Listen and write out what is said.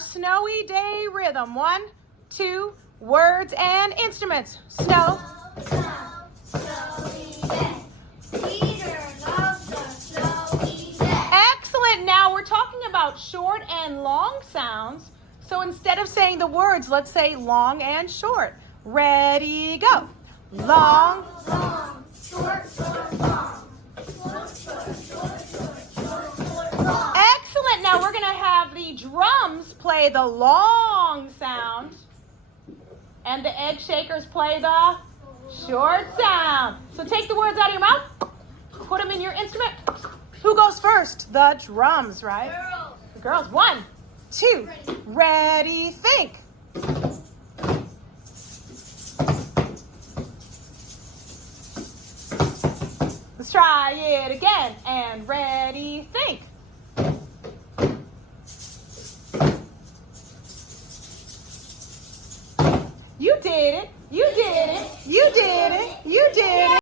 snowy day rhythm. 1, 2, words and instruments. Snow. Excellent. Now we're talking about short and long sounds. So instead of saying the words, let's say long and short. Ready, go. Long. Excellent. Now we're going to have the drums play the long sound and the egg shakers play the short sound. So take the words out of your mouth, put them in your instrument. Who goes first? The drums, right? The girls. 1, 2, ready, think. Let's try it again. And ready, think. You did it. You did it. You did it. You did it.